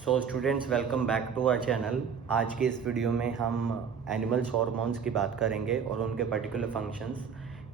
So students, welcome back to our channel. आज के इस वीडियो में हम एनिमल्स हार्मोन्स की बात करेंगे और उनके पर्टिकुलर फंक्शंस।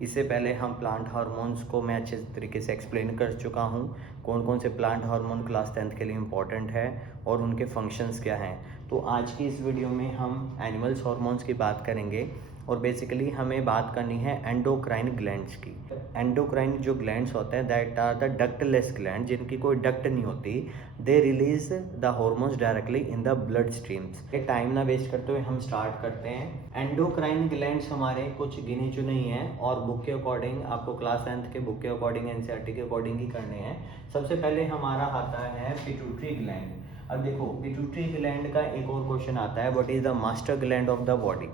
इससे पहले हम प्लांट हार्मोन्स को मैं अच्छे तरीके से एक्सप्लेन कर चुका हूँ, कौन कौन से प्लांट हार्मोन क्लास 10th के लिए इम्पॉर्टेंट है और उनके फंक्शंस क्या हैं। तो आज की इस वीडियो में हम एनिमल्स हार्मोन्स की बात करेंगे और बेसिकली हमें बात करनी है एंडोक्राइन ग्लैंड्स की। एंडोक्राइन जो ग्लैंड्स होते हैं that are the ductless gland, जिनकी कोई डक्ट नहीं होती। They release the hormones directly in the blood streams. Time ना वेस्ट करते हुए हम स्टार्ट करते हैं। एंडोक्राइन ग्लैंड्स हमारे कुछ गिने चुने ही हैं और बुक के अकॉर्डिंग आपको क्लास 10th के बुक के अकॉर्डिंग एनसीईआरटी के अकॉर्डिंग ही करने हैं। सबसे पहले हमारा आता है पिट्यूटरी ग्लैंड। अब देखो, पिट्यूटरी ग्लैंड का एक और क्वेश्चन आता है, what is the master gland of the body.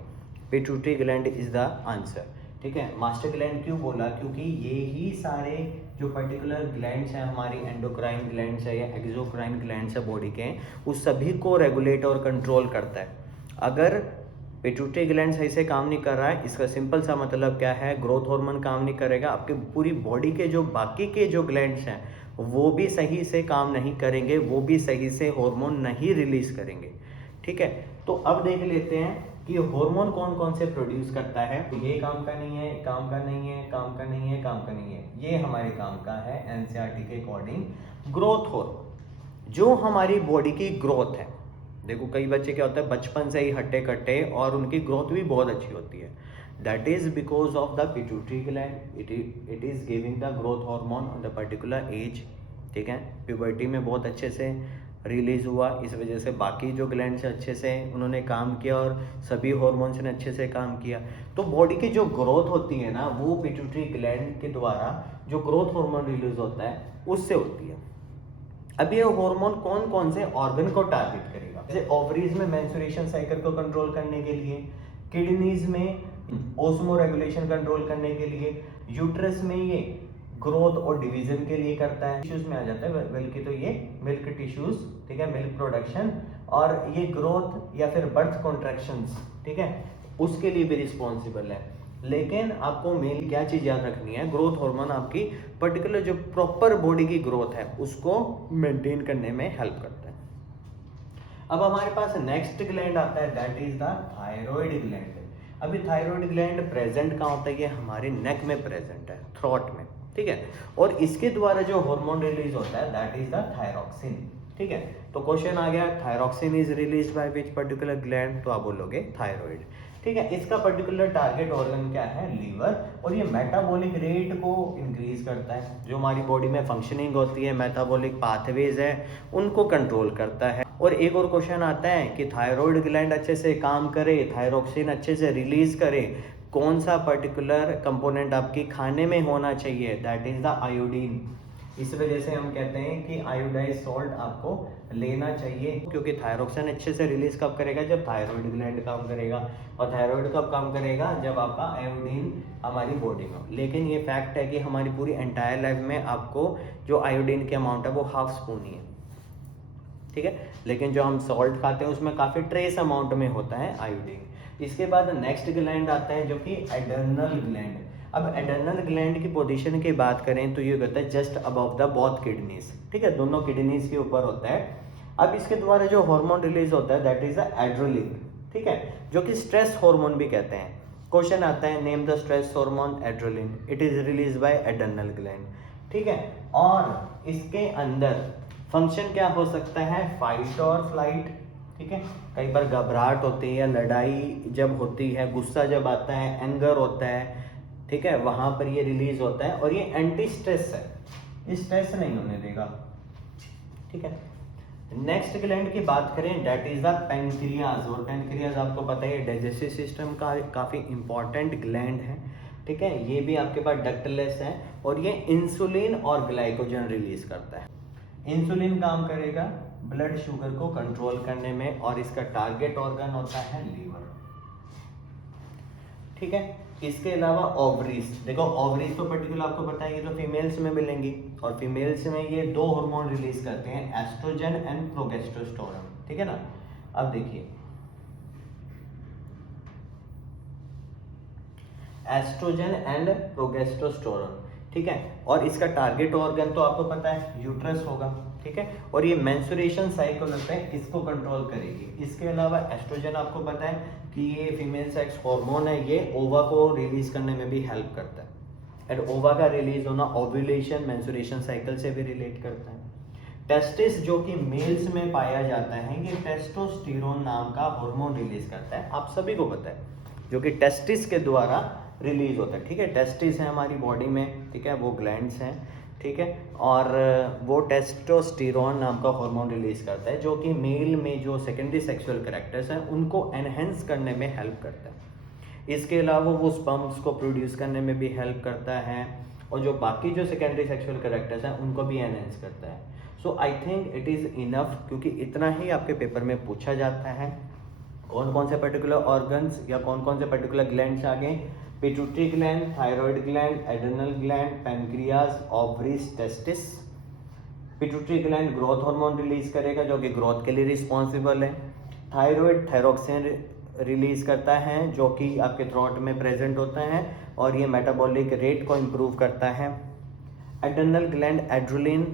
Pituitary gland is the answer. ठीक है, मास्टर ग्लैंड क्यों बोला, क्योंकि ये ही सारे जो पर्टिकुलर ग्लैंड्स हैं हमारी एंडोक्राइन ग्लैंड्स है या एक्सोक्राइन ग्लैंड्स है बॉडी के, उस सभी को रेगुलेट और कंट्रोल करता है। अगर पिट्यूटरी ग्लैंड सही से काम नहीं कर रहा है, इसका सिंपल सा मतलब क्या है, ग्रोथ हार्मोन काम नहीं करेगा, आपके पूरी बॉडी के जो बाकी के जो ग्लैंड्स हैं वो भी सही से काम नहीं करेंगे, वो भी सही से हार्मोन नहीं रिलीज करेंगे। ठीक है, तो अब देख लेते हैं कि हार्मोन कौन कौन से प्रोड्यूस करता है। ये काम का नहीं है, काम का नहीं है, काम का नहीं है, काम का नहीं है, ये हमारे काम का है एनसीईआरटी के अकॉर्डिंग ग्रोथ हार्मोन, जो हमारी बॉडी की ग्रोथ है। देखो, कई बच्चे क्या होता है बचपन से ही हट्टे कट्टे और उनकी ग्रोथ भी बहुत अच्छी होती है। That is because of the pituitary gland. It is giving the growth hormone on the particular age. ठीक है, प्यूबर्टी में बहुत अच्छे से रिलीज हुआ, इस वजह से बाकी जो ग्लैंड से अच्छे से उन्होंने काम किया और सभी हॉर्मोन्स ने अच्छे से काम किया। तो बॉडी की जो ग्रोथ होती है ना, वो पिट्यूटरी ग्लैंड के द्वारा जो ग्रोथ हार्मोन रिलीज होता है उससे होती है। अब ये हार्मोन कौन कौन से ऑर्गन को टारगेट करेगा, जैसे ओवरीज में मेंस्ट्रुएशन साइकिल को कंट्रोल करने के लिए, किडनीज में ओस्मो रेगुलेशन कंट्रोल करने के लिए, यूट्रस में ये ग्रोथ और डिवीजन के लिए करता है, टिश्यूज में आ जाता है बल्कि, तो ये मिल्क टिश्यूज, ठीक है, मिल्क प्रोडक्शन, और ये ग्रोथ या फिर बर्थ कॉन्ट्रैक्शंस, ठीक है, उसके लिए भी रिस्पॉन्सिबल है। लेकिन आपको मेन क्या चीज याद रखनी है, ग्रोथ हार्मोन आपकी पर्टिकुलर जो प्रॉपर बॉडी की ग्रोथ है उसको मेंटेन करने में हेल्प करता है। अब हमारे पास नेक्स्ट ग्लैंड आता है, that is the thyroid gland. अभी थायराइड ग्लैंड प्रेजेंट कहाँ होता है, ये हमारे नेक में प्रेजेंट है, थ्रोट में। ठीक है, और इसके द्वारा जो हार्मोन रिलीज होता है दैट इज द थायरॉक्सिन। ठीक है, तो क्वेश्चन आ गया, thyroxine is release by which particular gland, तो आप बोलोगे थायराइड। ठीक है, इसका पर्टिकुलर टारगेट ऑर्गन क्या है, लीवर, और ये मेटाबॉलिक रेट को इंक्रीज करता है। जो हमारी बॉडी में फंक्शनिंग होती है, मेटाबॉलिक पाथवेज है, उनको कंट्रोल करता है। और एक और क्वेश्चन आता है कि थायराइड ग्लैंड अच्छे से काम करे, थायरॉक्सिन अच्छे से रिलीज करे, कौन सा पर्टिकुलर कंपोनेंट आपकी खाने में होना चाहिए, दैट इज द आयोडीन। इस वजह से हम कहते हैं कि आयोडाइज सॉल्ट आपको लेना चाहिए, क्योंकि थायरॉक्सिन अच्छे से रिलीज कब करेगा, जब थायराइड ग्लैंड काम करेगा, और थायराइड कब काम करेगा, जब आपका आयोडीन हमारी बॉडी में। लेकिन ये फैक्ट है कि हमारी पूरी एंटायर लाइफ में आपको जो आयोडीन की अमाउंट है वो हाफ स्पून ही है। ठीक है, लेकिन जो हम सॉल्ट खाते हैं उसमें काफ़ी ट्रेस अमाउंट में होता है आयोडीन। इसके बाद नेक्स्ट ग्लैंड आता है जो कि एडर्नल ग्लैंड। अब एडर्नल ग्लैंड की पोजीशन की बात करें तो ये होता है just above the both kidneys. ठीक है, दोनों किडनीज के ऊपर होता है। अब इसके द्वारा जो हार्मोन रिलीज होता है दैट इज द एड्रेनलिन। ठीक है, जो कि स्ट्रेस हार्मोन भी कहते हैं। क्वेश्चन आता है, name the stress hormone adrenaline, it is release by adrenal gland. ठीक है, और इसके अंदर फंक्शन क्या हो सकता है, फाइट और फ्लाइट। ठीक है, कई बार घबराहट होती है या लड़ाई जब होती है, गुस्सा जब आता है, एंगर होता है, ठीक है, वहां पर ये रिलीज होता है, और ये एंटी स्ट्रेस है, ये स्ट्रेस नहीं होने देगा। ठीक है, नेक्स्ट ग्लैंड की बात करें दैट इज द पैंक्रियाज। और पैंक्रियाज आपको पता है डाइजेस्टिव सिस्टम का काफी इंपॉर्टेंट ग्लैंड है। ठीक है, ये भी आपके पास डक्टलेस है और ये इंसुलिन और ग्लाइकोजन रिलीज करता है। इंसुलिन काम करेगा ब्लड शुगर को कंट्रोल करने में, और इसका टारगेट ऑर्गन होता है लीवर। ठीक है, इसके अलावा ओवरीज, देखो ओवरीज तो पर्टिकुलर आपको पता है ये तो फीमेल्स में मिलेंगी, और फीमेल्स में ये दो हार्मोन रिलीज करते हैं, एस्ट्रोजन एंड प्रोगेस्टेरोन। ठीक है ना, अब देखिए एस्ट्रोजन एंड प्रोगेस्टेरोन। ठीक है, और इसका टारगेट ऑर्गन तो आपको पता है यूट्रस होगा। ठीक है, और ये मेंस्ट्रुएशन साइकिल होता है, इसको कंट्रोल करेगी। इसके अलावा एस्ट्रोजन आपको पता है कि ये फीमेल सेक्स हार्मोन है, ये ओवा को रिलीज करने में भी हेल्प करता है, एंड ओवा का रिलीज होना ओव्यूलेशन मेंस्ट्रुएशन साइकिल से भी रिलेट करता है। टेस्टिस जो कि मेल्स में पाया जाता है, ये टेस्टोस्टेरोन नाम का हार्मोन रिलीज करता है, आप सभी को पता है, जो कि टेस्टिस के द्वारा रिलीज होता है, ठीक है। टेस्टिस है हमारी बॉडी में, ठीक है, वो ग्लैंड्स हैं, ठीक है, और वो टेस्टोस्टेरोन नाम का हार्मोन रिलीज करता है, जो कि मेल में जो सेकेंडरी सेक्सुअल कैरेक्टर्स हैं उनको एनहेंस करने में हेल्प करता है। इसके अलावा वो स्पर्म्स को प्रोड्यूस करने में भी हेल्प करता है, और जो बाकी जो सेकेंडरी सेक्सुअल कैरेक्टर्स हैं उनको भी एनहेंस करता है। So I think it is enough, क्योंकि इतना ही आपके पेपर में पूछा जाता है। कौन कौन से पर्टिकुलर ऑर्गन्स या कौन कौन से पर्टिकुलर ग्लैंड्स आ गए, pituitary gland, thyroid gland, adrenal gland, pancreas, ovaries, testis. Pituitary gland growth hormone release करेगा जो कि ग्रोथ के लिए रिस्पॉन्सिबल है। थायराइड थायरोक्सिन रिलीज करता है जो कि आपके थ्रोट में प्रेजेंट होता है, और ये मेटाबॉलिक रेट को इम्प्रूव करता है। एड्रेनल ग्लैंड एड्रेलिन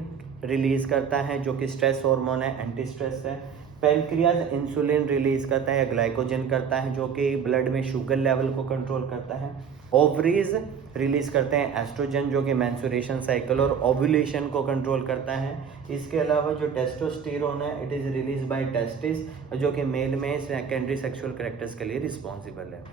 रिलीज करता है जो कि स्ट्रेस हार्मोन है, एंटी स्ट्रेस है। पैनक्रियाज इंसुलिन रिलीज करता है या ग्लाइकोजन करता है जो कि ब्लड में शुगर लेवल को कंट्रोल करता है। ओवरीज रिलीज करते हैं एस्ट्रोजन जो कि मेंस्ट्रुएशन साइकिल और ओव्यूलेशन को कंट्रोल करता है। इसके अलावा जो टेस्टोस्टेरोन है, it is release by testis जो कि मेल में सेकेंडरी सेक्सुअल कैरेक्टर्स के लिए रिस्पॉन्सिबल है।